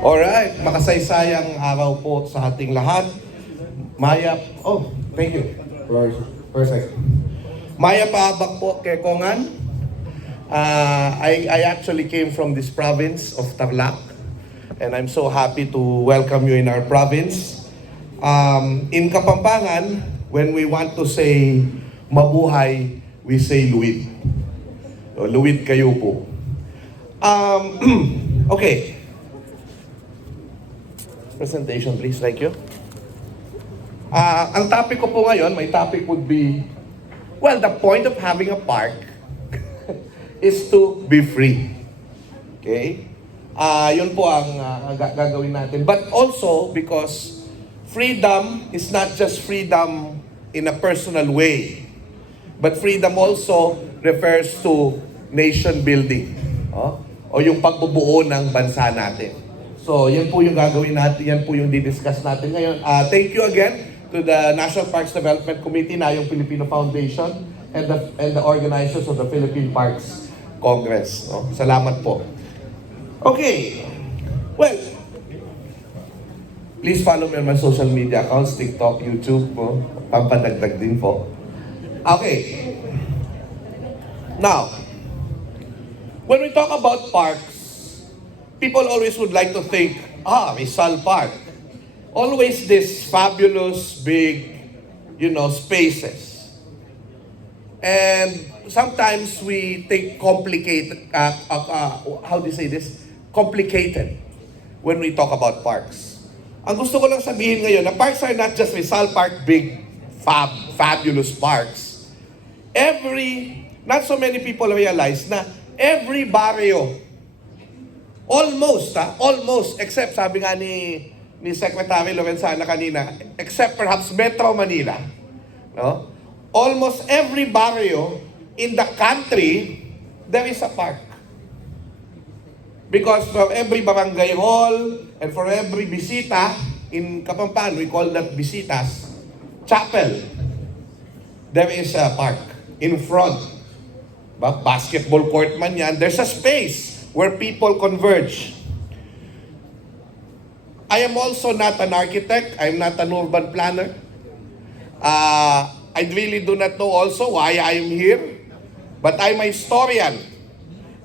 Alright, makasaysayang araw po sa ating lahat. Thank you. Perfect. Maya pahabak po kay Kongan. I actually came from this province of Tarlac, and I'm so happy to welcome you in our province. In Kapampangan, when we want to say mabuhay, we say luwid. So, luwid kayo po. Okay. Presentation, please. Thank you. Ang topic ko po ngayon, my topic would be, well, the point of having a park is to be free. Okay? Yun po ang gagawin natin. But also, because freedom is not just freedom in a personal way, but freedom also refers to nation building. O yung pagbubuo ng bansa natin. So, yan po yung gagawin natin, yan po yung didiscuss natin ngayon. Thank you again to the National Parks Development Committee, Nayong Filipino Foundation, and the organizers of the Philippine Parks Congress. No? Salamat po. Okay. Well, please follow me on my social media accounts, TikTok, YouTube, pampadagdag din po. Okay. Now, when we talk about parks, people always would like to think, Rizal Park. Always this fabulous, big, spaces. And sometimes we think complicated, how do you say this? Complicated when we talk about parks. Ang gusto ko lang sabihin ngayon, na parks are not just Rizal Park, big, fabulous parks. Not so many people realize na every barrio, almost, except sabi nga ni Secretary Lorenzana kanina, except perhaps Metro Manila, no? Almost every barrio in the country, there is a park. Because for every barangay hall and for every bisita, in Kapampangan, we call that bisitas, chapel, there is a park in front. Basketball court man yan, there's a space where people converge. I am also not an architect. I'm not an urban planner. I really do not know also why I am here. But I'm a historian.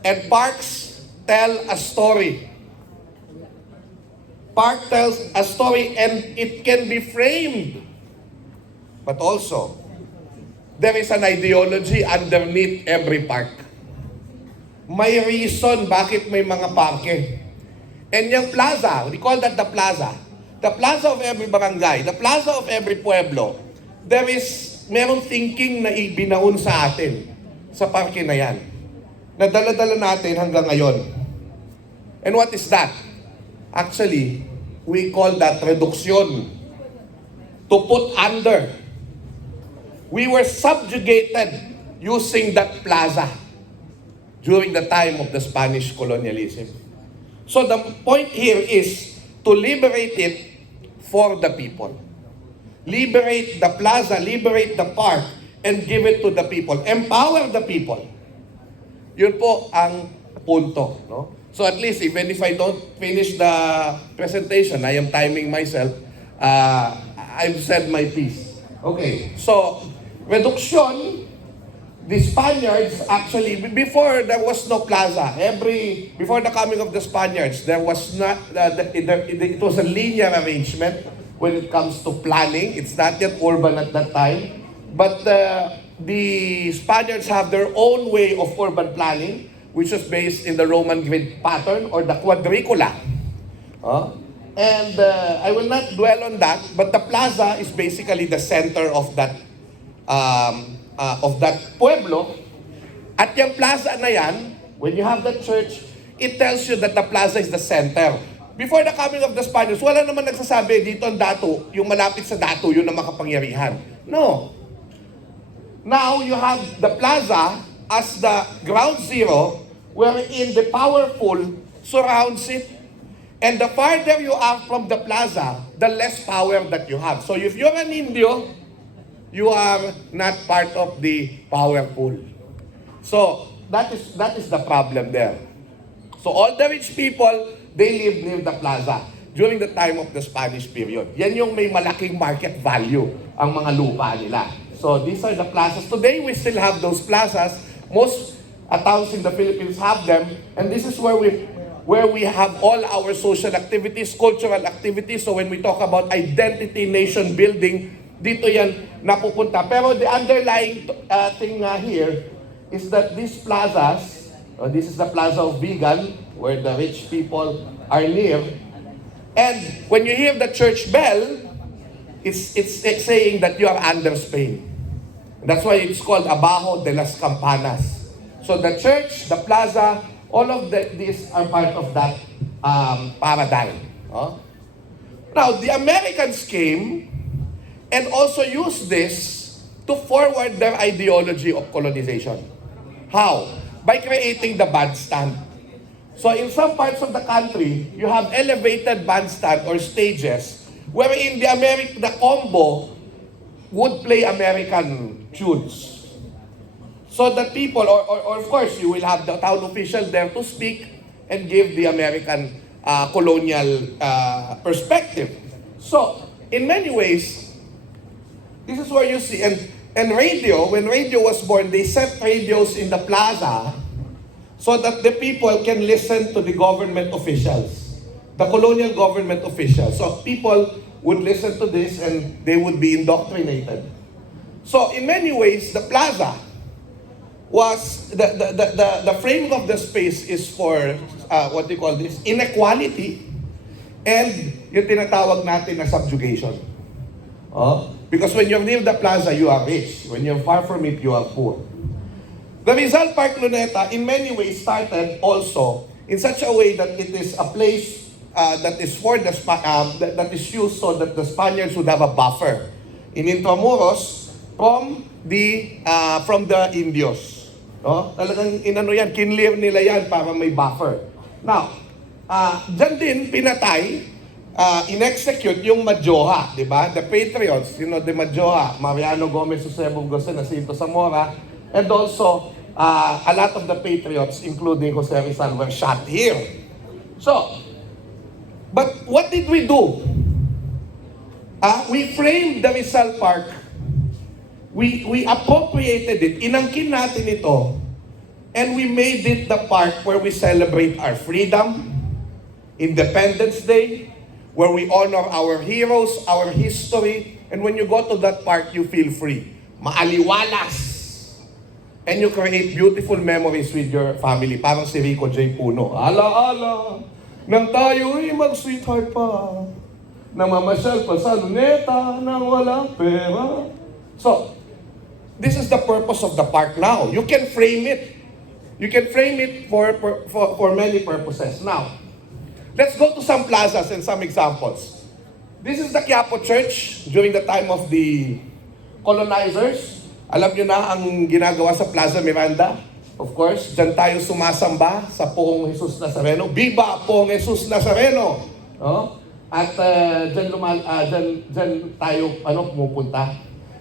And parks tell a story. Park tells a story and it can be framed. But also, there is an ideology underneath every park. May reason bakit may mga parke. And yung plaza, we call that the plaza. The plaza of every barangay, the plaza of every pueblo, merong thinking na ibinaon sa atin sa parke na yan. Na dala-dala natin hanggang ngayon. And what is that? Actually, we call that reduksyon. To put under. We were subjugated using that plaza during the time of the Spanish colonialism. So the point here is to liberate it for the people. Liberate the plaza, liberate the park, and give it to the people. Empower the people. Yun po ang punto. No? So at least, even if I don't finish the presentation, I am timing myself, I've said my piece. Okay, so reduction, the Spaniards actually, before there was no plaza, before the coming of the Spaniards, there was not, it was a linear arrangement when it comes to planning. It's not yet urban at that time. But the Spaniards have their own way of urban planning, which was based in the Roman grid pattern or the quadricula. And I will not dwell on that, but the plaza is basically the center of that pueblo. At yung plaza na yan, when you have that church, it tells you that the plaza is the center. Before the coming of the Spaniards, wala naman nagsasabi dito ang dato, yung malapit sa dato, yun ang makapangyarihan. No. Now, you have the plaza as the ground zero, wherein the powerful surrounds it. And the farther you are from the plaza, the less power that you have. So if you're an Indio, you are not part of the power pool. So that is the problem there. So all the rich people, they live near the plaza during the time of the Spanish period. Yan yung may malaking market value ang mga lupa nila. So these are the plazas. Today, we still have those plazas. Most towns in the Philippines have them. And this is where we have all our social activities, cultural activities. So when we talk about identity, nation building, dito yan napupunta. Pero the underlying thing here is that these plazas, this is the Plaza of Vigan, where the rich people are near. And when you hear the church bell, it's saying that you are under Spain. That's why it's called Abajo de las Campanas. So the church, the plaza, all of these are part of that paradigm. Now, the Americans came and also used this to forward their ideology of colonization. How? By creating the bandstand. So in some parts of the country, you have elevated bandstand or stages wherein the combo would play American tunes. So that people, or of course, you will have the town official there to speak and give the American colonial perspective. So, in many ways, this is where you see, and radio, when radio was born, they set radios in the plaza so that the people can listen to the government officials, the colonial government officials. So people would listen to this and they would be indoctrinated. So in many ways, the plaza was, the frame of the space is for, what do you call this, inequality and yung tinatawag natin na subjugation. Because when you're near the plaza, you are rich. When you're far from it, you are poor. The Rizal Park Luneta, in many ways, started also in such a way that it is a place that is for the that is used so that the Spaniards would have a buffer in Intramuros from the Indios. Talagang inano yan, kinlear nila yan para may buffer. Now, dyan din pinatay, in-execute yung Madjoha, di ba? The Patriots, the Madjoha, Mariano Gomez, Josebo Jose, Jacinto Zamora, and also a lot of the Patriots, including Jose Rizal, were shot here. So, but what did we do? We framed the Rizal Park. We appropriated it. Inangkin natin ito. And we made it the park where we celebrate our freedom, Independence Day, where we honor our heroes, our history. And when you go to that park, you feel free. Maaliwalas. And you create beautiful memories with your family. Parang si Rico J. Puno. Ala-ala, nang tayo'y mag-sweetheart pa. Namamasyal pa sa luneta nang walang pera. So, this is the purpose of the park now. You can frame it. You can frame it for many purposes. Now, let's go to some plazas and some examples. This is the Quiapo Church during the time of the colonizers. Alam nyo na ang ginagawa sa Plaza Miranda? Of course, dyan tayo sumasamba sa Poong Jesus Nazareno. Viva Poong Jesus Nazareno! At dyan tayo pumupunta.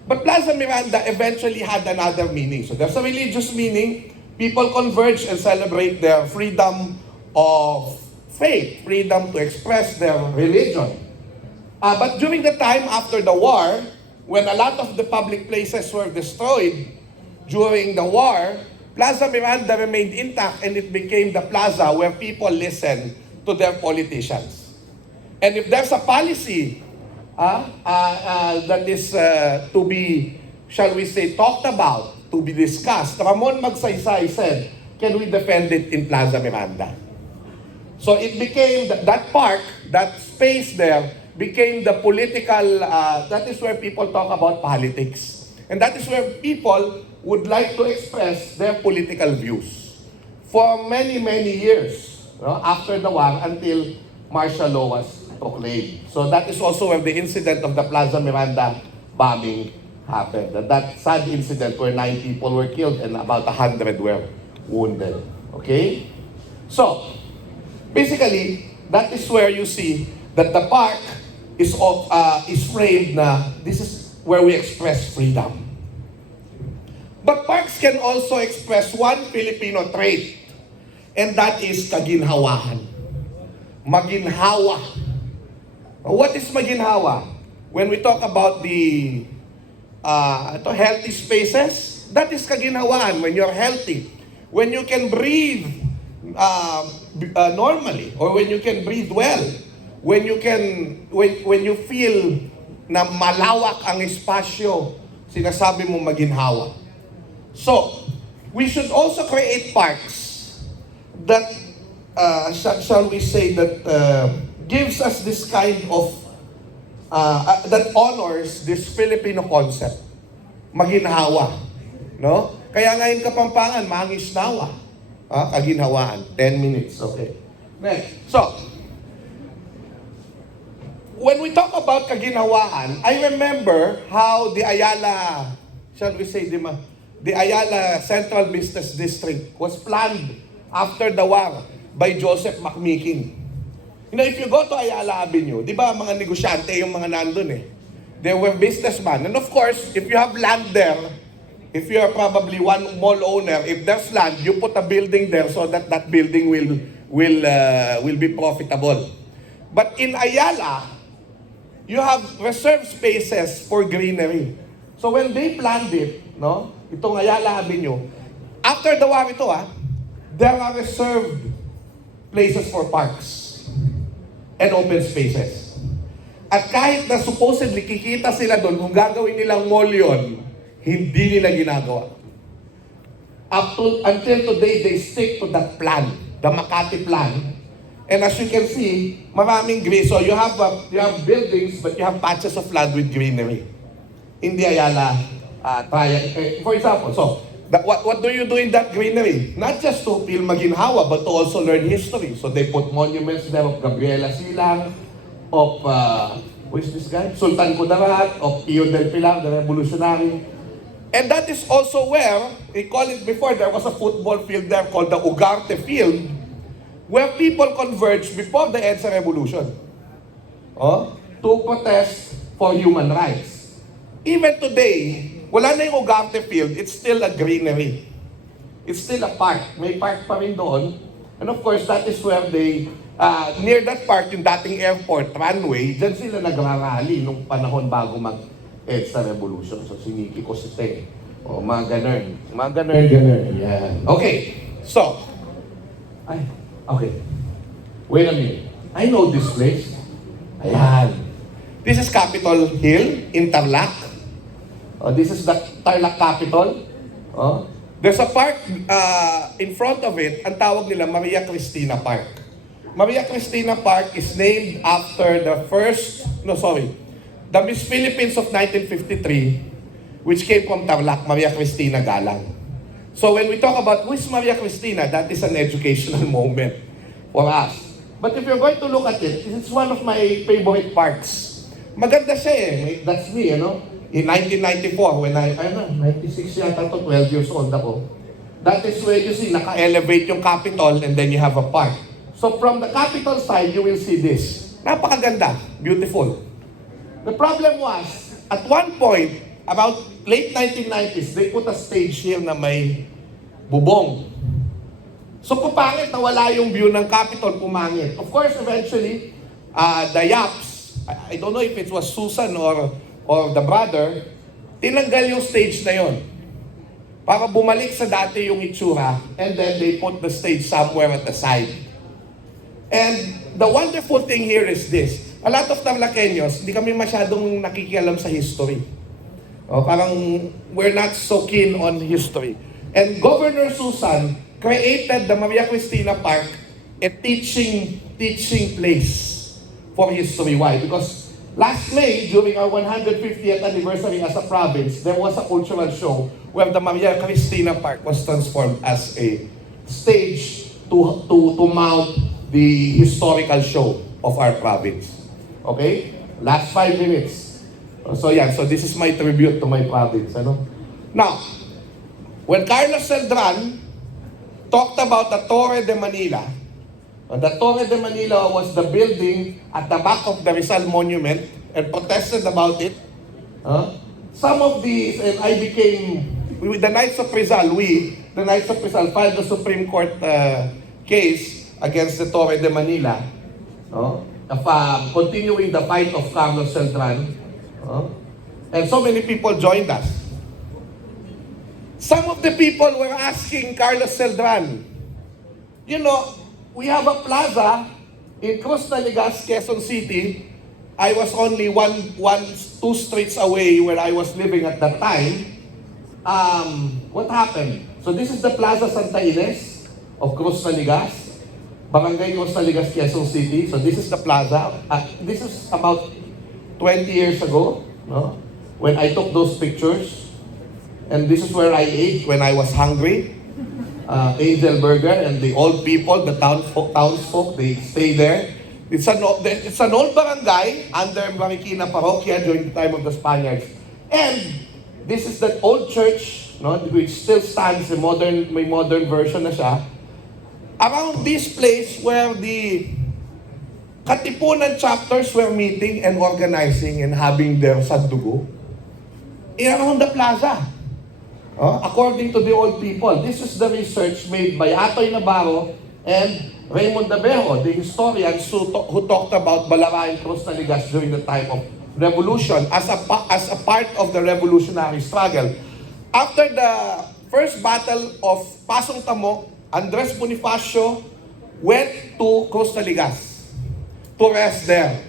But Plaza Miranda eventually had another meaning. So there's a religious meaning. People converge and celebrate their freedom of faith, freedom to express their religion. But during the time after the war, when a lot of the public places were destroyed during the war, Plaza Miranda remained intact and it became the plaza where people listen to their politicians. And if there's a policy that is to be, shall we say, talked about, to be discussed, Ramon Magsaysay said, can we defend it in Plaza Miranda? So it became that park, that space there, became the political, that is where people talk about politics. And that is where people would like to express their political views. For many, many years, after the war, until martial law was proclaimed. So that is also where the incident of the Plaza Miranda bombing happened. That sad incident where 9 people were killed and about 100 were wounded. Okay? So, basically, that is where you see that the park is framed na this is where we express freedom. But parks can also express one Filipino trait. And that is kaginhawahan. Maginhawa. What is maginhawa? When we talk about the healthy spaces, that is kaginhawaan. When you're healthy, when you can breathe normally, or when you can breathe well, when you feel na malawak ang espasyo, sinasabi mo maginhawa. So, we should also create parks that, shall we say, that gives us this kind of, that honors this Filipino concept. Maginhawa. No? Kaya ngayon Kapampangan, mangisnawa. Kaginhawaan. 10 minutes. Okay. Next. So, when we talk about kaginhawaan, I remember how the Ayala, shall we say, the Ayala Central Business District was planned after the war by Joseph McMeekin. You know, if you go to Ayala Avenue, di ba mga negosyante yung mga nandun eh. They were businessmen. And of course, if you have land there, if you are probably one mall owner, if there's land, you put a building there so that that building will be profitable. But in Ayala, you have reserved spaces for greenery. So when they planned it, no, itong Ayala Avenue, after the war ito, there are reserved places for parks and open spaces. At kahit na supposedly kikita sila doon, kung gagawin nilang mall yun, hindi nila ginagawa. Until today, they stick to that plan, the Makati plan. And as you can see, maraming green. So you have buildings, but you have patches of land with greenery. In the Ayala triangle. For example, so what do you do in that greenery? Not just to feel maginhawa, but to also learn history. So they put monuments there of Gabriela Silang, of, who is this guy? Sultan Kudarat, of Pio del Pilar, the revolutionary. And that is also where, we call it before, there was a football field there called the Ugarte Field, where people converged before the EDSA Revolution to protest for human rights. Even today, wala na yung Ugarte Field, it's still a greenery. It's still a park. May park pa rin doon. And of course, that is where they, near that park, yung dating airport runway, dyan sila nagrarally nung panahon bago mag-EDSA Revolution. So, siniki ko si Te. O, mga ganun. Mga ganun. Yan. Okay. So, okay. Wait a minute. I know this place. Ayan. This is Capitol Hill in Tarlac. This is the Tarlac Capitol. There's a park in front of it. Ang tawag nila Maria Cristina Park. Maria Cristina Park is named after the Miss Philippines of 1953, which came from Tarlac, Maria Cristina Galang. So when we talk about who is Maria Cristina, that is an educational moment for us. But if you're going to look at it, it's one of my favorite parks. Maganda siya eh. That's me, you know. In 1994, when 96 yata to, 12 years old ako. That is where you see, naka-elevate yung Capitol and then you have a park. So from the Capitol side, you will see this. Napakaganda. Beautiful. The problem was, at one point, about late 1990s, they put a stage here na may bubong. So pumangit na wala yung view ng Capitol, pumangit. Of course, eventually, the Yaps, I don't know if it was Susan or the brother, tinanggal yung stage na yon para bumalik sa dati yung itsura, and then they put the stage somewhere at the side. And the wonderful thing here is this. A lot of Tarlaceños, hindi kami masyadong nakikialam sa history. Parang we're not so keen on history. And Governor Susan created the Maria Cristina Park a teaching place for history. Why? Because last May, during our 150th anniversary as a province, there was a cultural show where the Maria Cristina Park was transformed as a stage to mount the historical show of our province. Okay? Last 5 minutes. So this is my tribute to my province. Now, when Carlos Celdran talked about the Torre de Manila, the Torre de Manila was the building at the back of the Rizal Monument and protested about it. Some of these, and I became, with the Knights of Rizal, the Knights of Rizal filed the Supreme Court case against the Torre de Manila, no? Of continuing the fight of Carlos Celdran. No? And so many people joined us. Some of the people were asking Carlos Celdran, you know, we have a plaza in Cruz Naligas, Quezon City. I was only two streets away where I was living at that time. What happened? So this is the Plaza Santa Ines of Cruz Naligas, Barangay Cruz Naligas, Quezon City. So this is the plaza. This is about 20 years ago, no? When I took those pictures. And this is where I ate when I was hungry. Angel Burger, and the old people, the townsfolk, they stay there. It's an old barangay under Marikina Parokya during the time of the Spaniards. And this is that old church, no, which still stands, may modern version na siya. Around this place where the Katipunan chapters were meeting and organizing and having their sandugo, around the plaza. According to the old people, this is the research made by Atoy Navarro and Raymond Dabejo, the historians who talked about Balara and Cruz Naligas during the time of revolution as a part of the revolutionary struggle. After the first battle of Pasong Tamo, Andres Bonifacio went to Cruz Naligas to rest there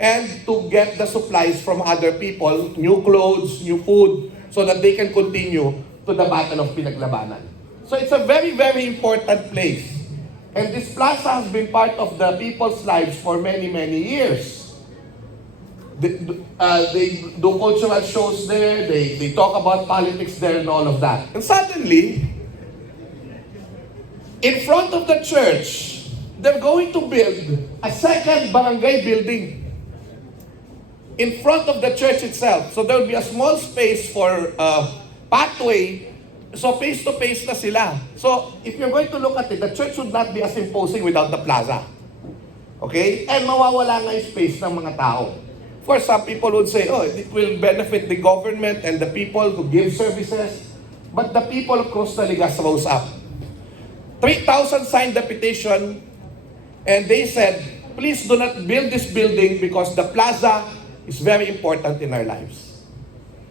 and to get the supplies from other people, new clothes, new food, so that they can continue to the Battle of Pinaglabanan. So it's a very, very important place. And this plaza has been part of the people's lives for many, many years. They do cultural shows there, they talk about politics there and all of that. And suddenly, in front of the church, they're going to build a second barangay building in front of the church itself. So there will be a small space for pathway. So face-to-face na sila. So if you're going to look at it, the church would not be as imposing without the plaza. Okay? And mawawala nga yung space ng mga tao. For some people would say, oh, it will benefit the government and the people who give services. But the people of Cruz Naligas rose up. 3,000 signed the petition, and they said, please do not build this building because the plaza is very important in our lives.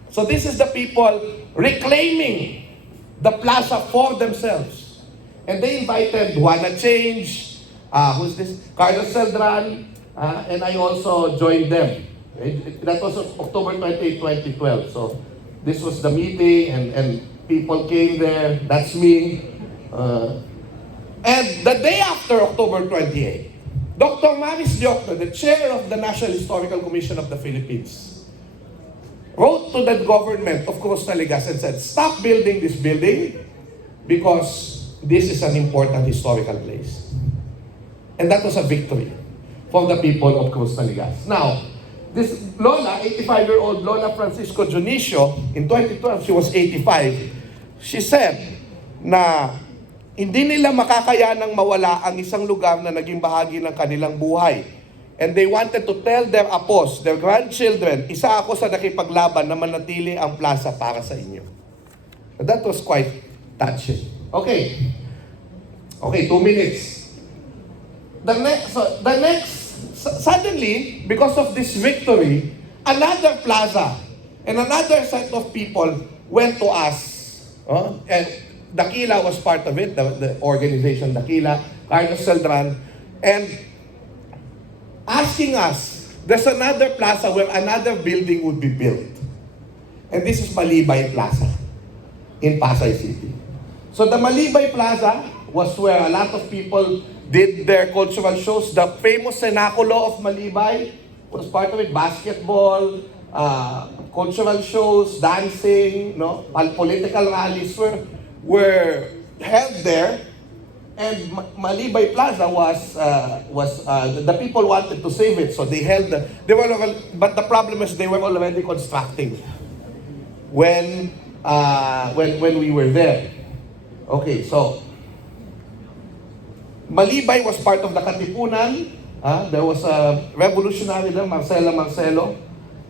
So this is the people reclaiming the plaza for themselves. And they invited Wanna Change, who's this? Carlos Celdran, and I also joined them. That was October 28, 2012. So this was the meeting, and people came there. That's me. And the day after October 28, Dr. Maris Diokno, the chair of the National Historical Commission of the Philippines, wrote to the government of Cruz Naligas and said, stop building this building because this is an important historical place. And that was a victory for the people of Cruz Naligas. Now, this Lola, 85-year-old Lola Francisco Junicio, in 2012, she was 85, she said na hindi nila makakayanang mawala ang isang lugar na naging bahagi ng kanilang buhay. And they wanted to tell their apos, their grandchildren, isa ako sa nakipaglaban na manatili ang plaza para sa inyo. That was quite touching. Okay, 2 minutes. Suddenly, because of this victory, another plaza and another set of people went to us. And Dakila was part of it, the organization Dakila, Carlos Celdran, and asking us, there's another plaza where another building would be built. And this is Malibay Plaza in Pasay City. So the Malibay Plaza was where a lot of people did their cultural shows. The famous Cenaculo of Malibay was part of it. Basketball, cultural shows, dancing, political rallies were held there, and Malibay Plaza was the people wanted to save it, so but the problem is they were already constructing when we were there. Okay, so Malibay was part of the Katipunan. There was a revolutionary there, Marcelo.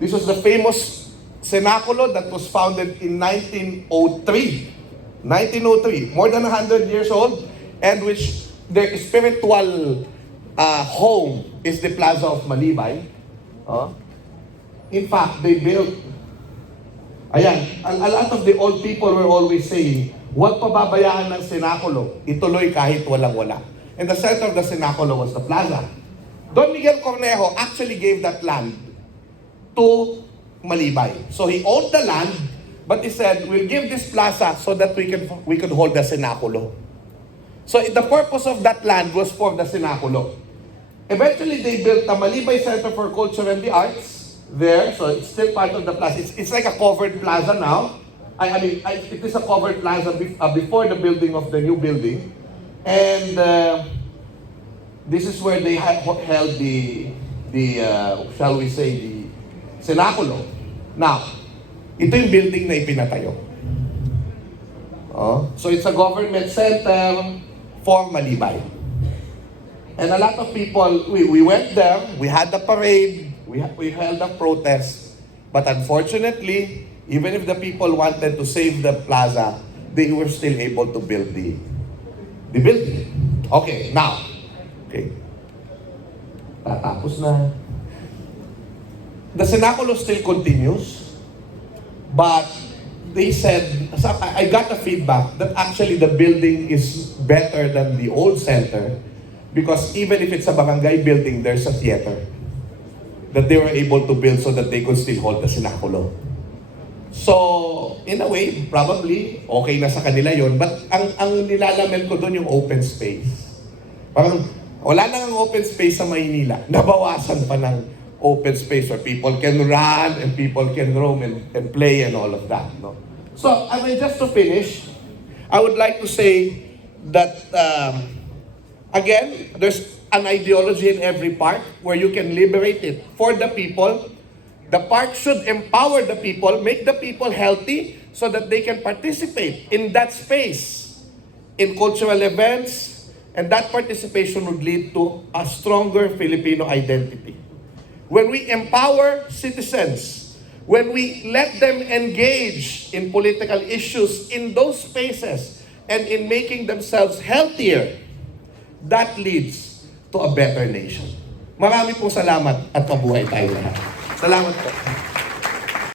This was the famous Cenaculo that was founded in 1903, more than 100 years old, and which their spiritual home is the Plaza of Malibay. In fact, they built, ayan, a lot of the old people were always saying, huwag pababayaan ng sinakulo, ituloy kahit walang-wala. And the center of the sinakulo was the plaza. Don Miguel Cornejo actually gave that land to Malibay. So he owned the land, but he said, we'll give this plaza so that we could hold the sinakulo. So the purpose of that land was for the sinakulo. Eventually, they built the Malibay Center for Culture and the Arts there, so it's still part of the plaza. It's like a covered plaza now. It is a covered plaza before the building of the new building. And this is where they held the shall we say, the Sinakulo. Now, ito yung building na ipinatayo. So it's a government center for Malibay. And a lot of people, we went there, we had the parade, we held a protest, but unfortunately, even if the people wanted to save the plaza, they were still able to build the building. Okay, now, tatapos na. The Sinakulo still continues, but they said, I got a feedback that actually the building is better than the old center because even if it's a barangay building, there's a theater that they were able to build so that they could still hold the Sinakulo. So, in a way, probably, okay na sa kanila yon. But ang nilalaman ko doon yung open space. Parang, wala nang open space sa Maynila. Nabawasan pa ng open space where people can run and people can roam and play and all of that. No? So, I mean, just to finish, I would like to say that, again, there's an ideology in every park where you can liberate it for the people. The park should empower the people, make the people healthy so that they can participate in that space, in cultural events, and that participation would lead to a stronger Filipino identity. When we empower citizens, when we let them engage in political issues in those spaces and in making themselves healthier, that leads to a better nation. Marami pong salamat at mabuhay tayo lahat. Salamat po.